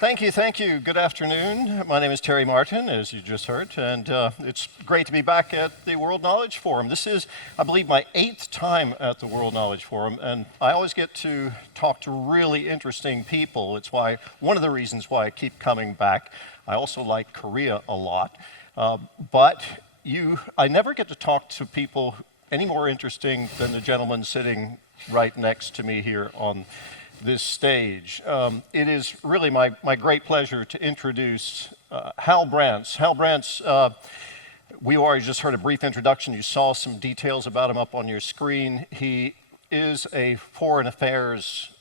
Thank you, thank you. Good afternoon. My name is Terry Martin, as you just heard, and it's great to be back at the World Knowledge Forum. This is, I believe, my 8th time at the World Knowledge Forum, and I always get to talk to really interesting people. It's one of the reasons why I keep coming back. I also like Korea a lot, but I never get to talk to people any more interesting than the gentleman sitting right next to me here on this stage. It is really my great pleasure to introduce Hal Brands. Hal Brands, we already just heard a brief introduction. You saw some details about him up on your screen. He is a foreign affairs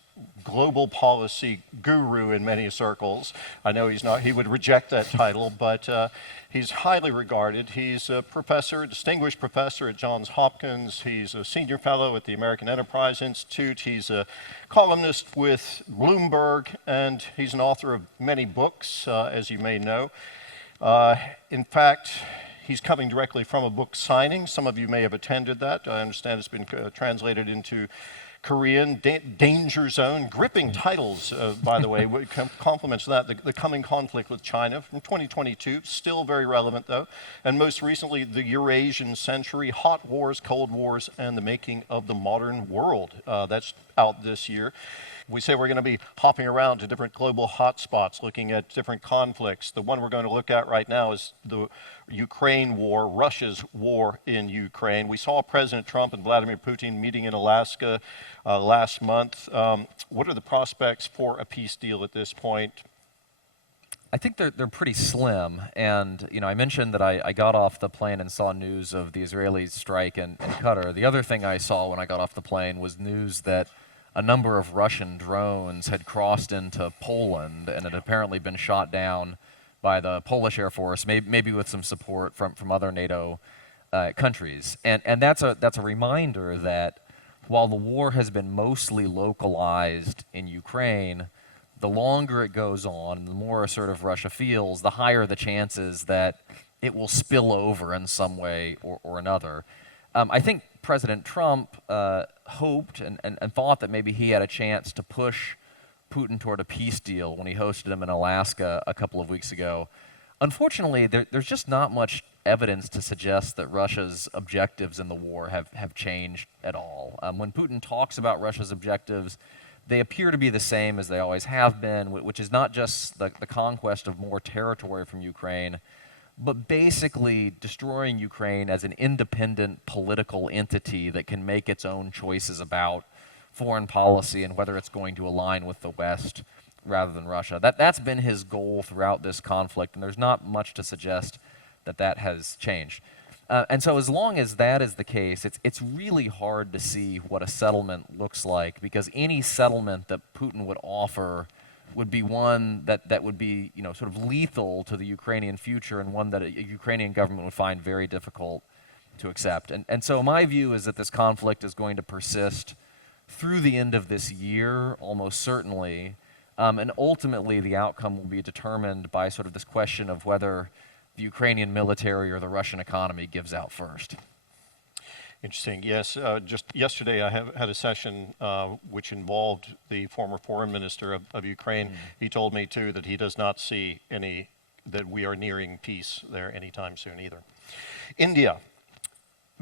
global policy guru in many circles. I know he would reject that title, but he's highly regarded. He's a professor, distinguished professor at Johns Hopkins. He's a senior fellow at the American Enterprise Institute. He's a columnist with Bloomberg, and he's an author of many books, as you may know. In fact, he's coming directly from a book signing. Some of you may have attended that. I understand it's been translated into Korean. Danger Zone, gripping titles, by the way, compliments that. The coming conflict with China from 2022, still very relevant though. And most recently, the Eurasian Century, Hot Wars, Cold Wars, and the Making of the Modern World. That's out this year. We say we're going to be hopping around to different global hotspots, looking at different conflicts. The one we're going to look at right now is the Ukraine war, Russia's war in Ukraine. We saw President Trump and Vladimir Putin meeting in Alaska last month. What are the prospects for a peace deal at this point? I think they're pretty slim, and I mentioned that I got off the plane and saw news of the Israeli strike in Qatar. The other thing I saw when I got off the plane was news that a number of Russian drones had crossed into Poland and had apparently been shot down by the Polish Air Force, maybe with some support from other NATO countries. And that's a reminder that while the war has been mostly localized in Ukraine, the longer it goes on, the more assertive Russia feels, the higher the chances that it will spill over in some way or another. I think President Trump hoped and thought that maybe he had a chance to push Putin toward a peace deal when he hosted him in Alaska a couple of weeks ago. Unfortunately, there's just not much evidence to suggest that Russia's objectives in the war have changed at all. When Putin talks about Russia's objectives, they appear to be the same as they always have been, which is not just the conquest of more territory from Ukraine, but basically destroying Ukraine as an independent political entity that can make its own choices about foreign policy and whether it's going to align with the West rather than Russia. That's been his goal throughout this conflict, and there's not much to suggest that has changed. And so as long as that is the case, it's really hard to see what a settlement looks like, because any settlement that Putin would offer would be one that would be sort of lethal to the Ukrainian future, and one that a Ukrainian government would find very difficult to accept. And so my view is that this conflict is going to persist through the end of this year, almost certainly, and ultimately the outcome will be determined by sort of this question of whether the Ukrainian military or the Russian economy gives out first. Interesting. Yes, just yesterday I had a session which involved the former foreign minister of Ukraine. He told me too that he does not see that we are nearing peace there anytime soon either. India.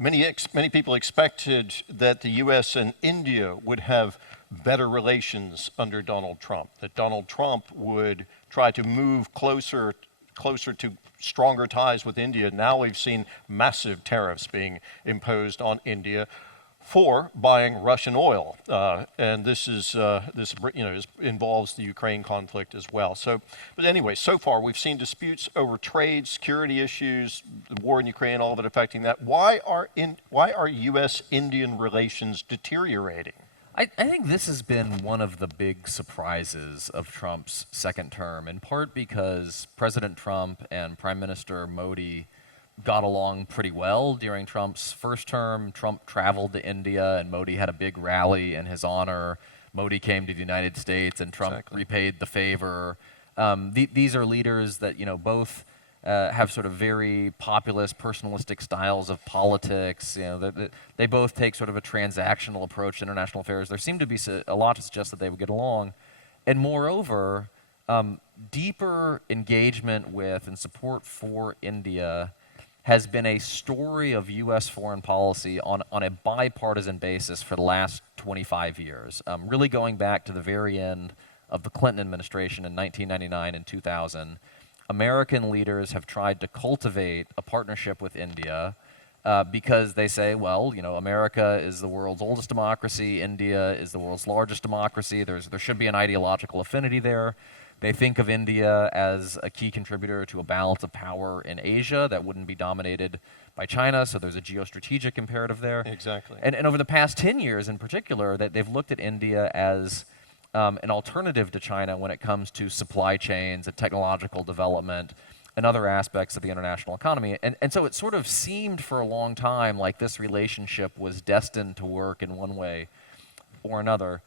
Many people expected that the U.S. and India would have better relations under Donald Trump, that Donald Trump would try to move closer to stronger ties with India. Now we've seen massive tariffs being imposed on India for buying Russian oil, and this involves the Ukraine conflict as well. But anyway, so far we've seen disputes over trade, security issues, the war in Ukraine, all of it affecting that. Why are U.S.-Indian relations deteriorating? I think this has been one of the big surprises of Trump's second term, in part because President Trump and Prime Minister Modi got along pretty well during Trump's first term. Trump traveled to India, and Modi had a big rally in his honor. Modi came to the United States, and Trump repaid the favor. These are leaders that both have sort of very populist, personalistic styles of politics. They both take sort of a transactional approach to international affairs. There seemed to be a lot to suggest that they would get along. And moreover, deeper engagement with and support for India has been a story of U.S. foreign policy on a bipartisan basis for the last 25 years, really going back to the very end of the Clinton administration in 1999 and 2000. American leaders have tried to cultivate a partnership with India because they say, well, you know, America is the world's oldest democracy, India is the world's largest democracy, there should be an ideological affinity there. They think of India as a key contributor to a balance of power in Asia that wouldn't be dominated by China, so there's a geostrategic imperative there. Exactly. And over the past 10 years in particular, that they've looked at India as an alternative to China when it comes to supply chains and technological development and other aspects of the international economy. And so it sort of seemed for a long time like this relationship was destined to work in one way or another.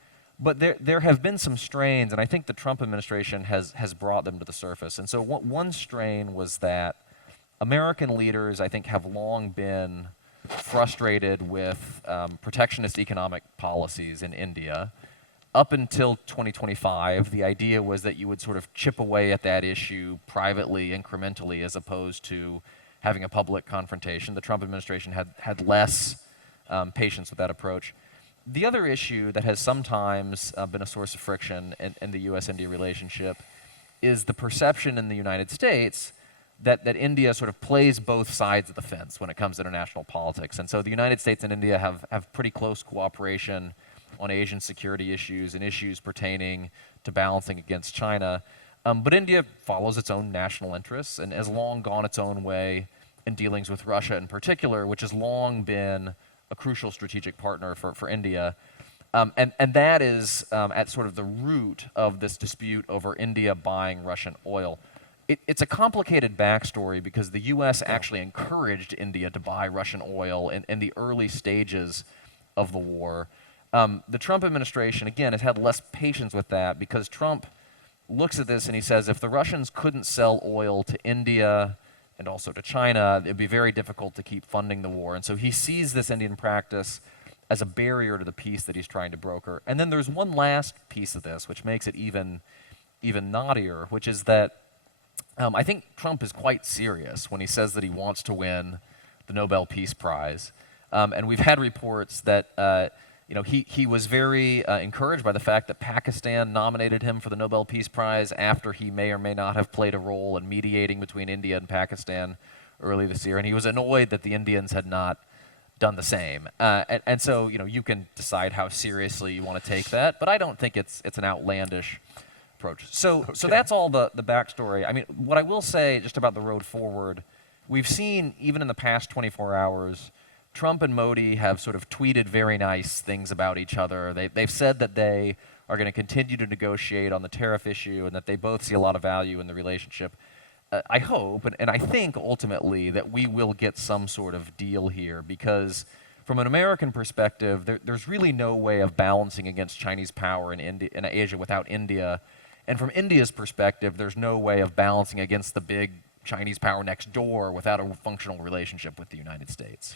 But there have been some strains, and I think the Trump administration has brought them to the surface. And so one strain was that American leaders, I think, have long been frustrated with protectionist economic policies in India. Up until 2025, the idea was that you would sort of chip away at that issue privately, incrementally, as opposed to having a public confrontation. The Trump administration had less patience with that approach. The other issue that has sometimes been a source of friction in the U.S.-India relationship is the perception in the United States that India sort of plays both sides of the fence when it comes to international politics. And so the United States and India have pretty close cooperation on Asian security issues and issues pertaining to balancing against China. But India follows its own national interests and has long gone its own way in dealings with Russia in particular, which has long been a crucial strategic partner for India. And that is at sort of the root of this dispute over India buying Russian oil. It's a complicated backstory because the U.S. actually encouraged India to buy Russian oil in the early stages of the war. The Trump administration, again, has had less patience with that because Trump looks at this and he says, if the Russians couldn't sell oil to India and also to China, it'd be very difficult to keep funding the war. And so he sees this Indian practice as a barrier to the peace that he's trying to broker. And then there's one last piece of this, which makes it even knottier, which is that I think Trump is quite serious when he says that he wants to win the Nobel Peace Prize. And we've had reports that he was very encouraged by the fact that Pakistan nominated him for the Nobel Peace Prize after he may or may not have played a role in mediating between India and Pakistan early this year. And he was annoyed that the Indians had not done the same. And so, you can decide how seriously you want to take that, but I don't think it's an outlandish approach. So that's all the backstory. I mean, what I will say just about the road forward, we've seen even in the past 24 hours, Trump and Modi have sort of tweeted very nice things about each other. They've said that they are going to continue to negotiate on the tariff issue and that they both see a lot of value in the relationship. I hope, and I think ultimately, that we will get some sort of deal here because from an American perspective, there's really no way of balancing against Chinese power in Asia without India. And from India's perspective, there's no way of balancing against the big Chinese power next door without a functional relationship with the United States.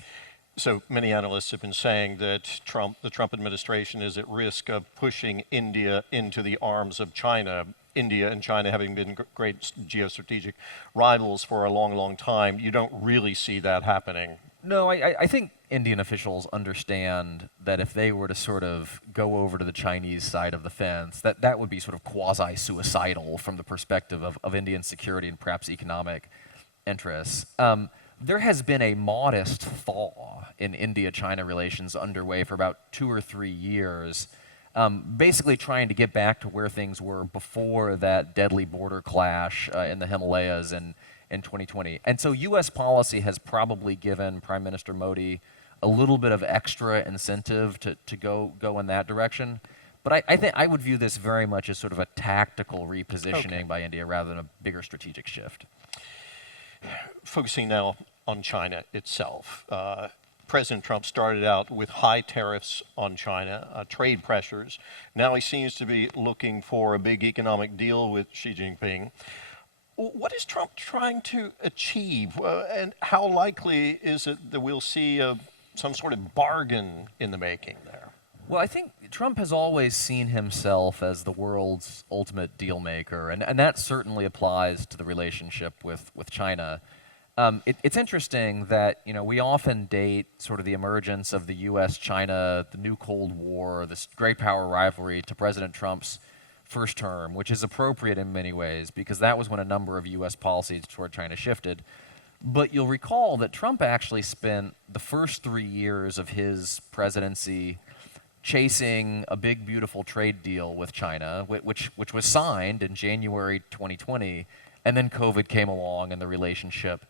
So many analysts have been saying that the Trump administration is at risk of pushing India into the arms of China. India and China having been great geostrategic rivals for a long, long time. You don't really see that happening. No, I think Indian officials understand that if they were to sort of go over to the Chinese side of the fence, that would be sort of quasi-suicidal from the perspective of Indian security and perhaps economic interests. There has been a modest thaw in India-China relations underway for about 2 or 3 years, basically trying to get back to where things were before that deadly border clash in the Himalayas in 2020. And so U.S. policy has probably given Prime Minister Modi a little bit of extra incentive to go in that direction. But I think I would view this very much as sort of a tactical repositioning by India rather than a bigger strategic shift. Focusing now on China itself. President Trump started out with high tariffs on China, trade pressures. Now he seems to be looking for a big economic deal with Xi Jinping. What is Trump trying to achieve, and how likely is it that we'll see some sort of bargain in the making there? Well, I think Trump has always seen himself as the world's ultimate deal maker, and that certainly applies to the relationship with China. It's interesting that we often date sort of the emergence of the U.S.-China, the new Cold War, this great power rivalry to President Trump's first term, which is appropriate in many ways because that was when a number of U.S. policies toward China shifted. But you'll recall that Trump actually spent the first 3 years of his presidency chasing a big, beautiful trade deal with China, which was signed in January 2020, and then COVID came along and the relationship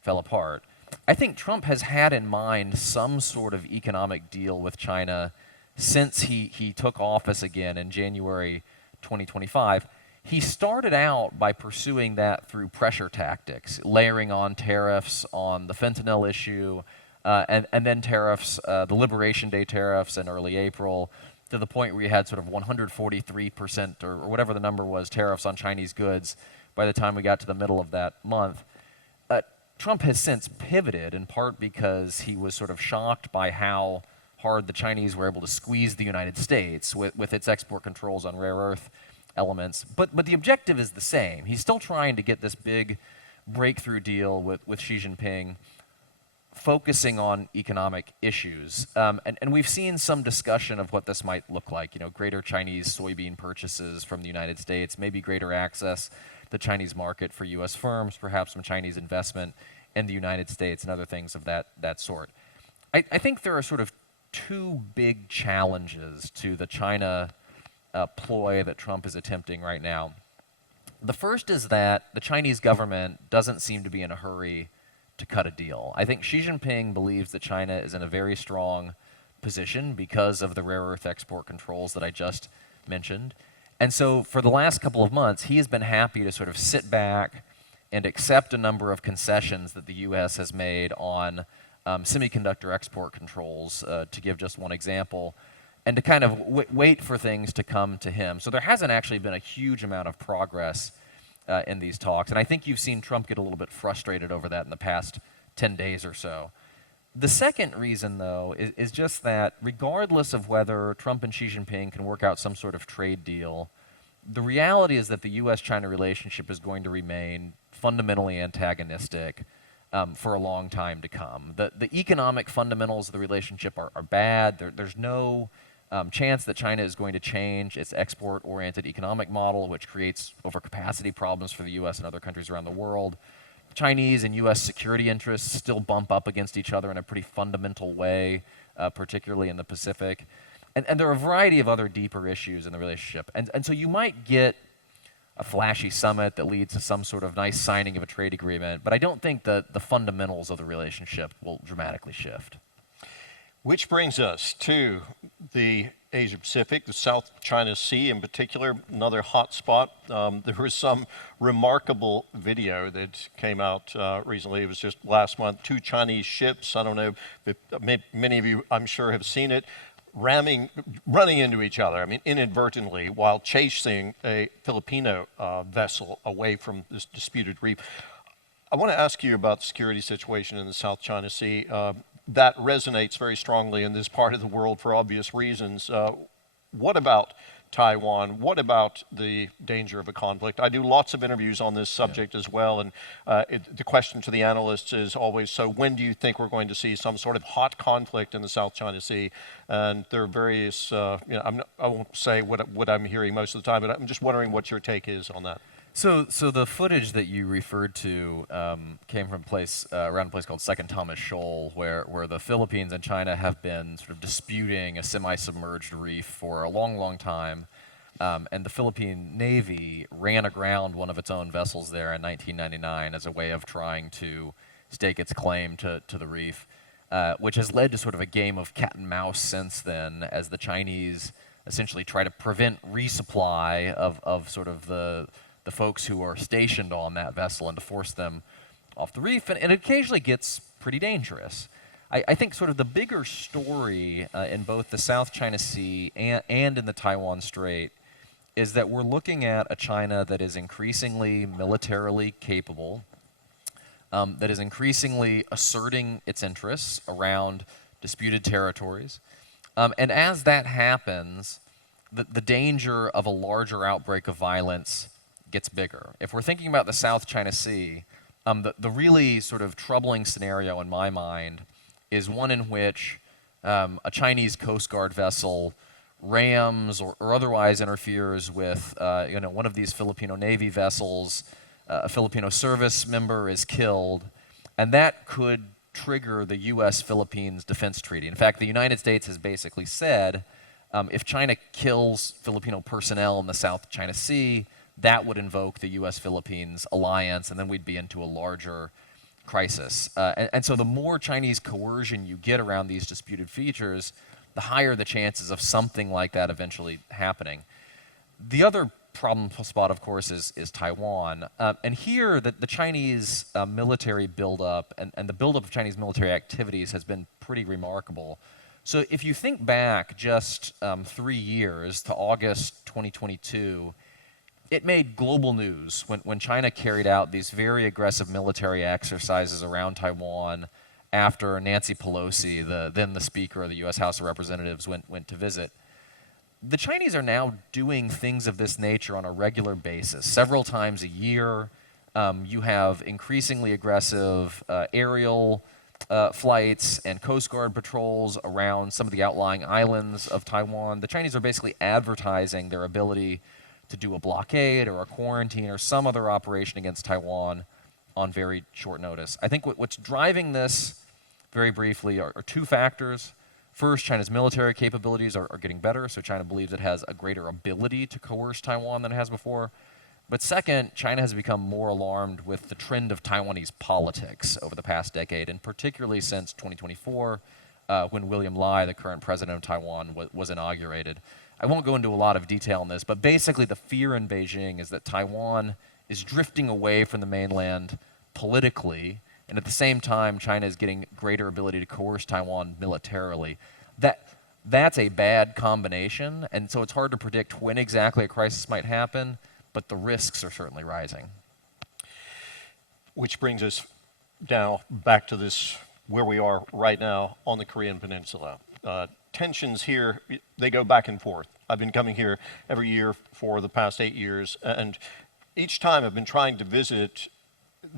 fell apart. I think Trump has had in mind some sort of economic deal with China since he took office again in January 2025. He started out by pursuing that through pressure tactics, layering on tariffs on the fentanyl issue, and then tariffs, the Liberation Day tariffs in early April, to the point where you had sort of 143% or whatever the number was, tariffs on Chinese goods by the time we got to the middle of that month. Trump has since pivoted, in part because he was sort of shocked by how hard the Chinese were able to squeeze the United States with its export controls on rare earth elements. But the objective is the same. He's still trying to get this big breakthrough deal with Xi Jinping, focusing on economic issues. And we've seen some discussion of what this might look like, greater Chinese soybean purchases from the United States, maybe greater access to the Chinese market for U.S. firms, perhaps some Chinese investment in the United States and other things of that sort. I think there are sort of two big challenges to the China ploy that Trump is attempting right now. The first is that the Chinese government doesn't seem to be in a hurry to cut a deal. I think Xi Jinping believes that China is in a very strong position because of the rare earth export controls that I just mentioned. And so for the last couple of months, he has been happy to sort of sit back and accept a number of concessions that the U.S. has made on semiconductor export controls, to give just one example, and to kind of wait for things to come to him. So there hasn't actually been a huge amount of progress in these talks. And I think you've seen Trump get a little bit frustrated over that in the past 10 days or so. The second reason, though, is just that regardless of whether Trump and Xi Jinping can work out some sort of trade deal, the reality is that the U.S.-China relationship is going to remain fundamentally antagonistic for a long time to come. The economic fundamentals of the relationship are bad. There's no chance that China is going to change its export-oriented economic model, which creates overcapacity problems for the U.S. and other countries around the world. Chinese and U.S. security interests still bump up against each other in a pretty fundamental way, particularly in the Pacific. And there are a variety of other deeper issues in the relationship. And so you might get a flashy summit that leads to some sort of nice signing of a trade agreement, but I don't think that the fundamentals of the relationship will dramatically shift. Which brings us to the Asia Pacific, the South China Sea in particular, another hot spot. There was some remarkable video that came out recently. It was just last month. 2 Chinese ships, I don't know if many of you, I'm sure, have seen it, running into each other, I mean, inadvertently, while chasing a Filipino vessel away from this disputed reef. I want to ask you about the security situation in the South China Sea. That resonates very strongly in this part of the world for obvious reasons. What about Taiwan? What about the danger of a conflict? I do lots of interviews on this subject as well, and the question to the analysts is always, so when do you think we're going to see some sort of hot conflict in the South China Sea? And there are various, I won't say what I'm hearing most of the time, but I'm just wondering what your take is on that. So the footage that you referred to came from around a place called Second Thomas Shoal, where the Philippines and China have been sort of disputing a semi-submerged reef for a long, long time. And the Philippine Navy ran aground one of its own vessels there in 1999 as a way of trying to stake its claim to the reef, which has led to sort of a game of cat and mouse since then, as the Chinese essentially try to prevent resupply of sort of the folks who are stationed on that vessel and to force them off the reef, and it occasionally gets pretty dangerous. I think sort of the bigger story in both the South China Sea and in the Taiwan Strait is that we're looking at a China that is increasingly militarily capable, that is increasingly asserting its interests around disputed territories, And as that happens, the danger of a larger outbreak of violence gets bigger. If we're thinking about the South China Sea, the really sort of troubling scenario in my mind is one in which a Chinese Coast Guard vessel rams or otherwise interferes with one of these Filipino Navy vessels. A Filipino service member is killed, and that could trigger the U.S.-Philippines Defense Treaty. In fact, the United States has basically said if China kills Filipino personnel in the South China Sea, that would invoke the U.S.-Philippines alliance, and then we'd be into a larger crisis. And so the more Chinese coercion you get around these disputed features, the higher the chances of something like that eventually happening. The other problem spot, of course, is Taiwan. And here, the Chinese military buildup and the buildup of Chinese military activities has been pretty remarkable. So if you think back just 3 years to August 2022, it made global news when China carried out these very aggressive military exercises around Taiwan after Nancy Pelosi, then the Speaker of the U.S. House of Representatives, went to visit. The Chinese are now doing things of this nature on a regular basis, several times a year. You have increasingly aggressive aerial flights and Coast Guard patrols around some of the outlying islands of Taiwan. The Chinese are basically advertising their ability to do a blockade or a quarantine or some other operation against Taiwan on very short notice. I think what's driving this, very briefly, are two factors. First, China's military capabilities are getting better, so China believes it has a greater ability to coerce Taiwan than it has before. But second, China has become more alarmed with the trend of Taiwanese politics over the past decade, and particularly since 2024, when William Lai, the current president of Taiwan, was inaugurated. I won't go into a lot of detail on this, but basically the fear in Beijing is that Taiwan is drifting away from the mainland politically, and at the same time, China is getting greater ability to coerce Taiwan militarily. That's a bad combination, and so it's hard to predict when exactly a crisis might happen, but the risks are certainly rising. Which brings us now back to this, where we are right now on the Korean Peninsula. Tensions here, they go back and forth. I've been coming here every year for the past 8 years, and each time I've been trying to visit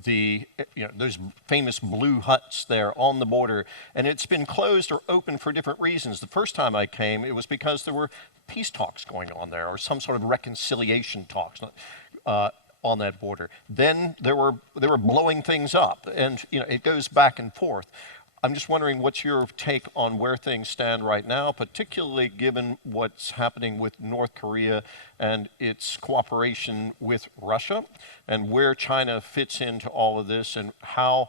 those famous blue huts there on the border, and it's been closed or open for different reasons. The first time I came, it was because there were peace talks going on there, or some sort of reconciliation talks on that border. Then they were blowing things up, and it goes back and forth. I'm just wondering, what's your take on where things stand right now, particularly given what's happening with North Korea and its cooperation with Russia, and where China fits into all of this, and how,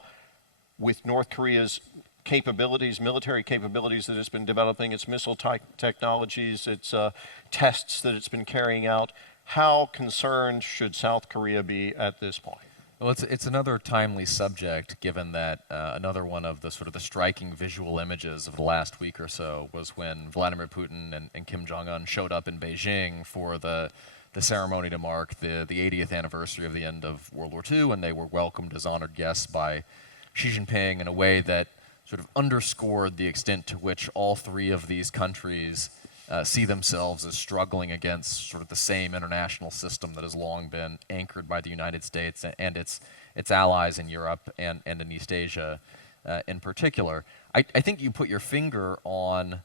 with North Korea's capabilities, military capabilities that it's been developing, its missile technologies, its tests that it's been carrying out, how concerned should South Korea be at this point? Well, it's another timely subject, given that another one of the sort of the striking visual images of the last week or so was when Vladimir Putin and Kim Jong-un showed up in Beijing for the ceremony to mark the 80th anniversary of the end of World War II, and they were welcomed as honored guests by Xi Jinping in a way that sort of underscored the extent to which all three of these countries see themselves as struggling against sort of the same international system that has long been anchored by the United States and its allies in Europe and in East Asia in particular. I think you put your finger on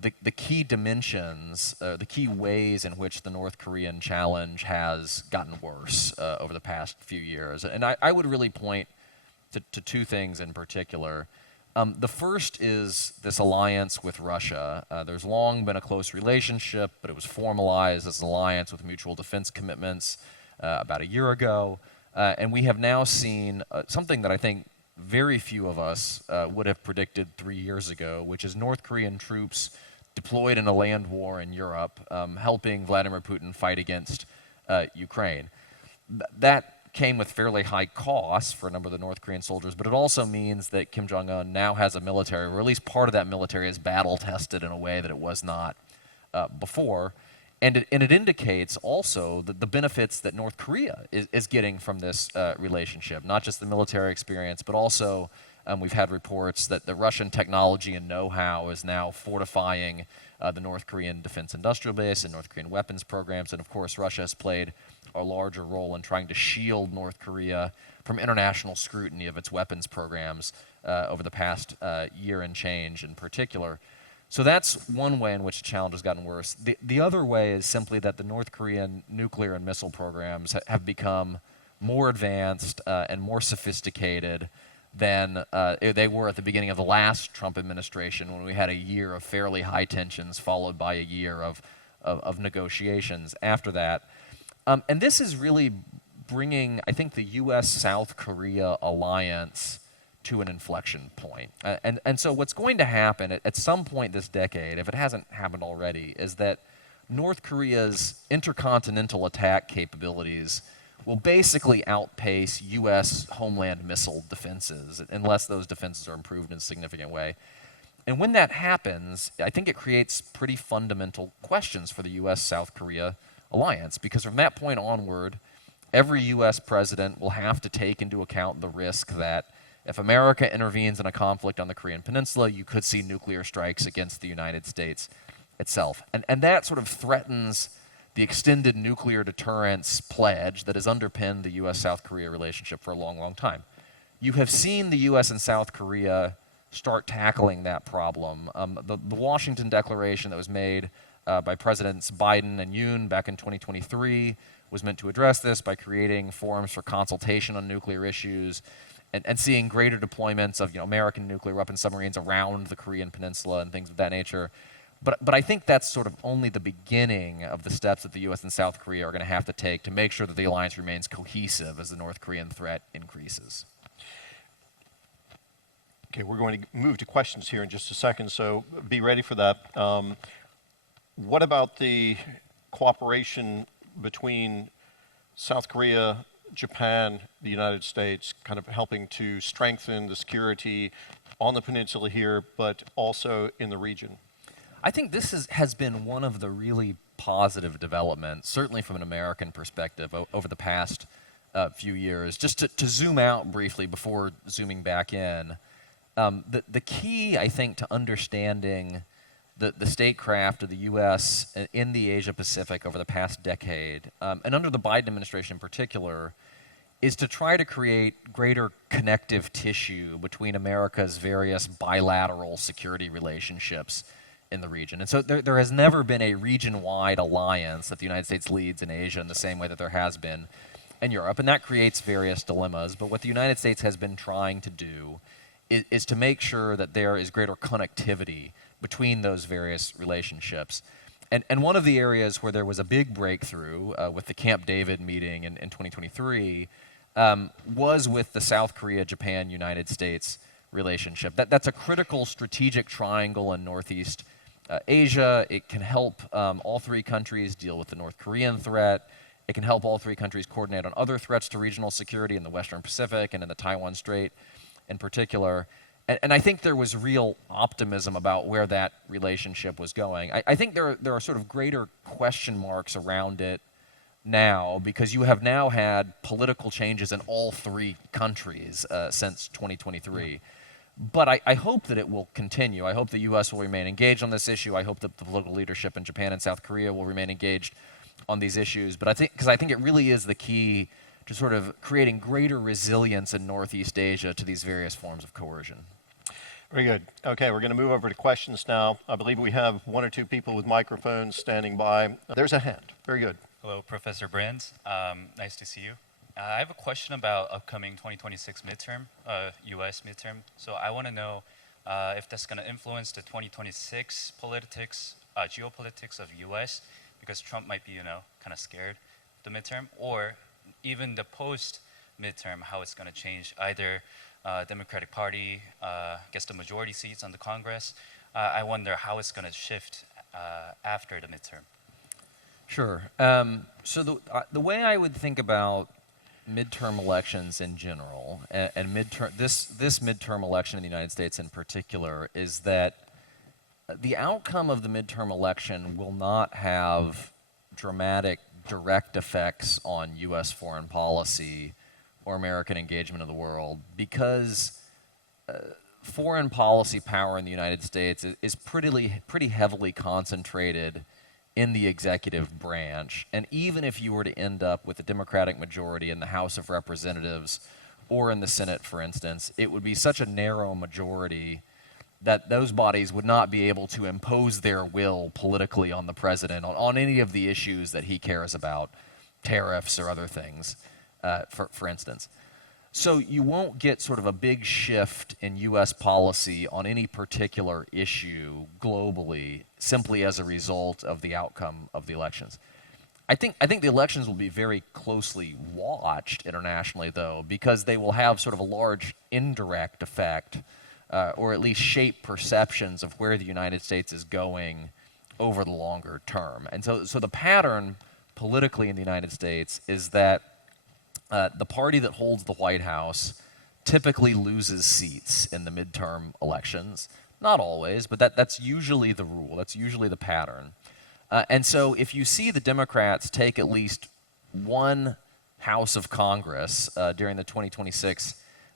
the key dimensions, the key ways in which the North Korean challenge has gotten worse over the past few years. And I would really point to two things in particular. The first is this alliance with Russia. There's long been a close relationship, but it was formalized as an alliance with mutual defense commitments about a year ago. And we have now seen something that I think very few of us would have predicted 3 years ago, which is North Korean troops deployed in a land war in Europe, helping Vladimir Putin fight against Ukraine. That came with fairly high costs for a number of the North Korean soldiers, but it also means that Kim Jong-un now has a military, or at least part of that military is battle-tested in a way that it was not before. And it indicates also the benefits that North Korea is getting from this relationship, not just the military experience, but also We've had reports that the Russian technology and know-how is now fortifying the North Korean defense industrial base and North Korean weapons programs. And of course, Russia has played a larger role in trying to shield North Korea from international scrutiny of its weapons programs over the past year and change in particular. So that's one way in which the challenge has gotten worse. The other way is simply that the North Korean nuclear and missile programs have become more advanced and more sophisticated than they were at the beginning of the last Trump administration, when we had a year of fairly high tensions followed by a year of negotiations after that. And this is really bringing, I think, the U.S.-South Korea alliance to an inflection point. And so what's going to happen at some point this decade, if it hasn't happened already, is that North Korea's intercontinental attack capabilities will basically outpace U.S. homeland missile defenses, unless those defenses are improved in a significant way. And when that happens, I think it creates pretty fundamental questions for the U.S.-South Korea alliance, because from that point onward, every U.S. president will have to take into account the risk that if America intervenes in a conflict on the Korean Peninsula, you could see nuclear strikes against the United States itself. And that sort of threatens the extended nuclear deterrence pledge that has underpinned the U.S.-South Korea relationship for a long, long time. You have seen the U.S. and South Korea start tackling that problem. The Washington Declaration that was made by Presidents Biden and Yoon back in 2023 was meant to address this by creating forums for consultation on nuclear issues and seeing greater deployments of American nuclear weapon submarines around the Korean Peninsula and things of that nature. But I think that's sort of only the beginning of the steps that the U.S. and South Korea are going to have to take to make sure that the alliance remains cohesive as the North Korean threat increases. Okay, we're going to move to questions here in just a second, so be ready for that. What about the cooperation between South Korea, Japan, the United States, kind of helping to strengthen the security on the peninsula here, but also in the region? I think this has been one of the really positive developments, certainly from an American perspective, over the past few years. Just to zoom out briefly before zooming back in, the key, I think, to understanding the statecraft of the U.S. in the Asia-Pacific over the past decade, and under the Biden administration in particular, is to try to create greater connective tissue between America's various bilateral security relationships in the region. And so there has never been a region-wide alliance that the United States leads in Asia in the same way that there has been in Europe, and that creates various dilemmas. But what the United States has been trying to do is to make sure that there is greater connectivity between those various relationships. And one of the areas where there was a big breakthrough with the Camp David meeting in 2023 was with the South Korea, Japan, United States relationship. That's a critical strategic triangle in Northeast Asia. It can help all three countries deal with the North Korean threat. It can help all three countries coordinate on other threats to regional security in the Western Pacific and in the Taiwan Strait in particular. And I think there was real optimism about where that relationship was going. I think there are sort of greater question marks around it now, because you have now had political changes in all three countries since 2023. But I hope that it will continue. I hope the U.S. will remain engaged on this issue. I hope that the political leadership in Japan and South Korea will remain engaged on these issues. But I think it really is the key to sort of creating greater resilience in Northeast Asia to these various forms of coercion. Very good. Okay, we're going to move over to questions now. I believe we have one or two people with microphones standing by. There's a hand. Very good. Hello, Professor Brands. Nice to see you. I have a question about upcoming 2026 midterm, U.S. midterm. So I want to know if that's going to influence the 2026 geopolitics of U.S., because Trump might be, kind of scared of the midterm, or even the post-midterm, how it's going to change. Either Democratic Party gets the majority seats on the Congress. I wonder how it's going to shift after the midterm. Sure. So the way I would think about midterm elections in general, and this midterm election in the United States in particular, is that the outcome of the midterm election will not have dramatic direct effects on U.S. foreign policy or American engagement of the world, because foreign policy power in the United States is pretty heavily concentrated in the executive branch. And even if you were to end up with a Democratic majority in the House of Representatives or in the Senate, for instance, it would be such a narrow majority that those bodies would not be able to impose their will politically on the president on any of the issues that he cares about, tariffs or other things, for instance. So you won't get sort of a big shift in U.S. policy on any particular issue globally simply as a result of the outcome of the elections. I think the elections will be very closely watched internationally, though, because they will have sort of a large indirect effect, or at least shape perceptions of where the United States is going over the longer term. And so the pattern politically in the United States is that the party that holds the White House typically loses seats in the midterm elections. Not always, but that's usually the rule. That's usually the pattern. And so if you see the Democrats take at least one House of Congress during the 2026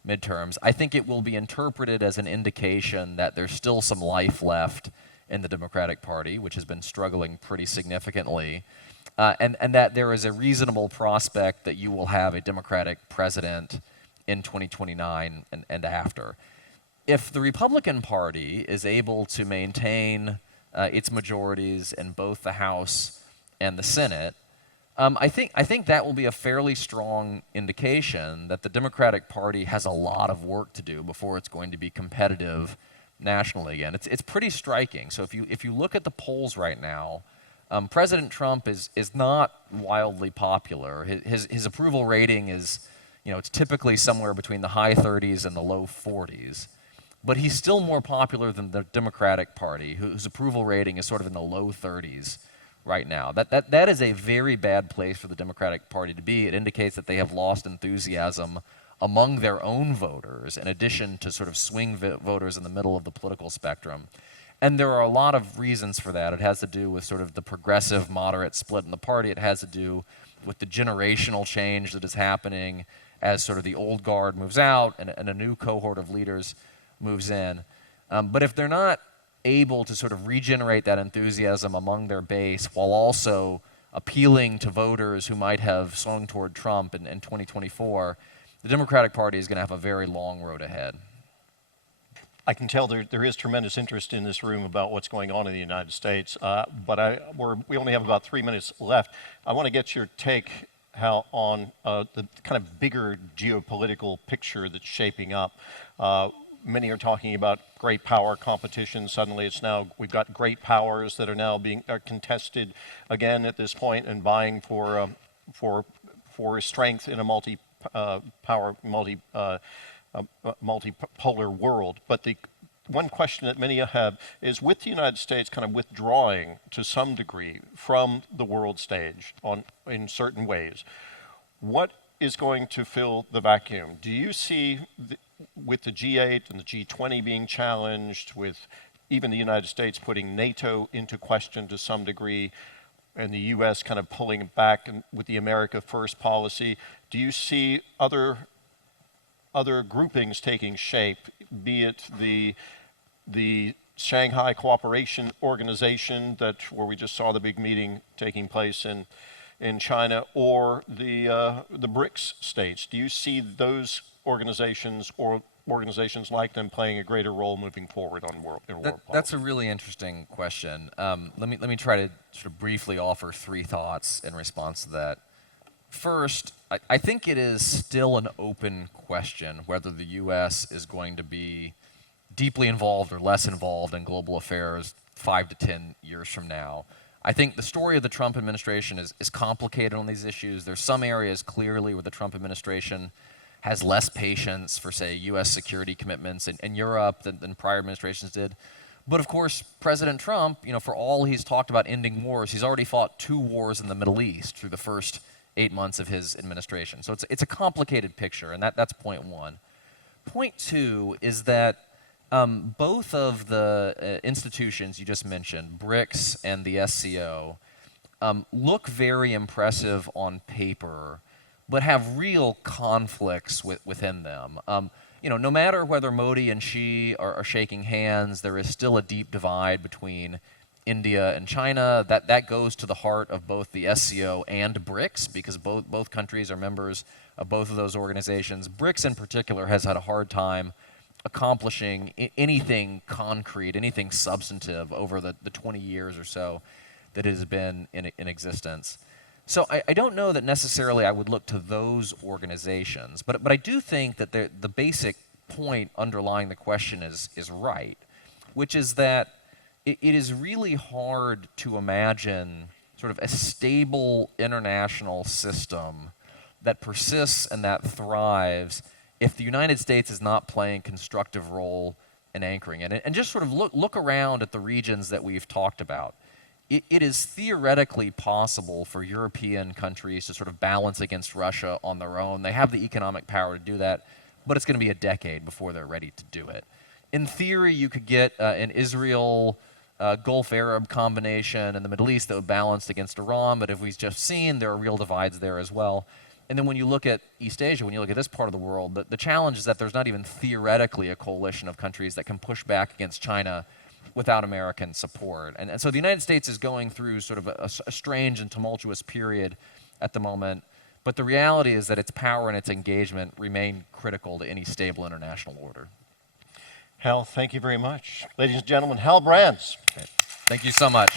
midterms, I think it will be interpreted as an indication that there's still some life left in the Democratic Party, which has been struggling pretty significantly. And that there is a reasonable prospect that you will have a Democratic president in 2029 and after. If the Republican Party is able to maintain its majorities in both the House and the Senate, I think that will be a fairly strong indication that the Democratic Party has a lot of work to do before it's going to be competitive nationally again. It's pretty striking. So if you look at the polls right now, President Trump is not wildly popular. His approval rating is, it's typically somewhere between the high 30s and the low 40s. But he's still more popular than the Democratic Party, whose approval rating is sort of in the low 30s right now. That is a very bad place for the Democratic Party to be. It indicates that they have lost enthusiasm among their own voters, in addition to sort of swing voters in the middle of the political spectrum. And there are a lot of reasons for that. It has to do with sort of the progressive moderate split in the party. It has to do with the generational change that is happening as sort of the old guard moves out and a new cohort of leaders moves in. But if they're not able to sort of regenerate that enthusiasm among their base while also appealing to voters who might have swung toward Trump in 2024, the Democratic Party is going to have a very long road ahead. I can tell there is tremendous interest in this room about what's going on in the United States, but we only have about 3 minutes left. I want to get your take, Hal, on the kind of bigger geopolitical picture that's shaping up. Many are talking about great power competition. Suddenly we've got great powers that are now being contested again at this point and vying for strength in a multipolar world. But the one question that many have is, with the United States kind of withdrawing to some degree from the world stage in certain ways, what is going to fill the vacuum? Do you see, with the G8 and the G20 being challenged, with even the United States putting NATO into question to some degree, and the U.S. kind of pulling it back with the America First policy, do you see other groupings taking shape, be it the Shanghai Cooperation Organization, where we just saw the big meeting taking place in China, or the BRICS states? Do you see those organizations or organizations like them playing a greater role moving forward in world policy? That's a really interesting question. Let me try to sort of briefly offer 3 thoughts in response to that. First, I think it is still an open question whether the U.S. is going to be deeply involved or less involved in global affairs 5 to 10 years from now. I think the story of the Trump administration is complicated on these issues. There's some areas clearly where the Trump administration has less patience for, say, U.S. security commitments in Europe than prior administrations did. But of course, President Trump, for all he's talked about ending wars, he's already fought 2 wars in the Middle East through the first 8 months of his administration. So it's a complicated picture, and that's point 1. Point 2 is that both of the institutions you just mentioned, BRICS and the SCO, look very impressive on paper, but have real conflicts within them. no matter whether Modi and Xi are shaking hands, there is still a deep divide between India and China. That goes to the heart of both the SCO and BRICS, because both countries are members of both of those organizations. BRICS in particular has had a hard time accomplishing anything concrete, anything substantive over the 20 years or so that it has been in existence. So I don't know that necessarily I would look to those organizations, but I do think that the basic point underlying the question is right, which is that it is really hard to imagine sort of a stable international system that persists and that thrives if the United States is not playing a constructive role in anchoring it. And just sort of look around at the regions that we've talked about. It is theoretically possible for European countries to sort of balance against Russia on their own. They have the economic power to do that, but it's going to be a decade before they're ready to do it. In theory, you could get an Israel Gulf Arab combination in the Middle East that would balance against Iran, but as we've just seen, there are real divides there as well. And then when you look at East Asia, when you look at this part of the world, the challenge is that there's not even theoretically a coalition of countries that can push back against China without American support. And so the United States is going through sort of a strange and tumultuous period at the moment, but the reality is that its power and its engagement remain critical to any stable international order. Hal, thank you very much. Ladies and gentlemen, Hal Brands. Okay. Thank you so much.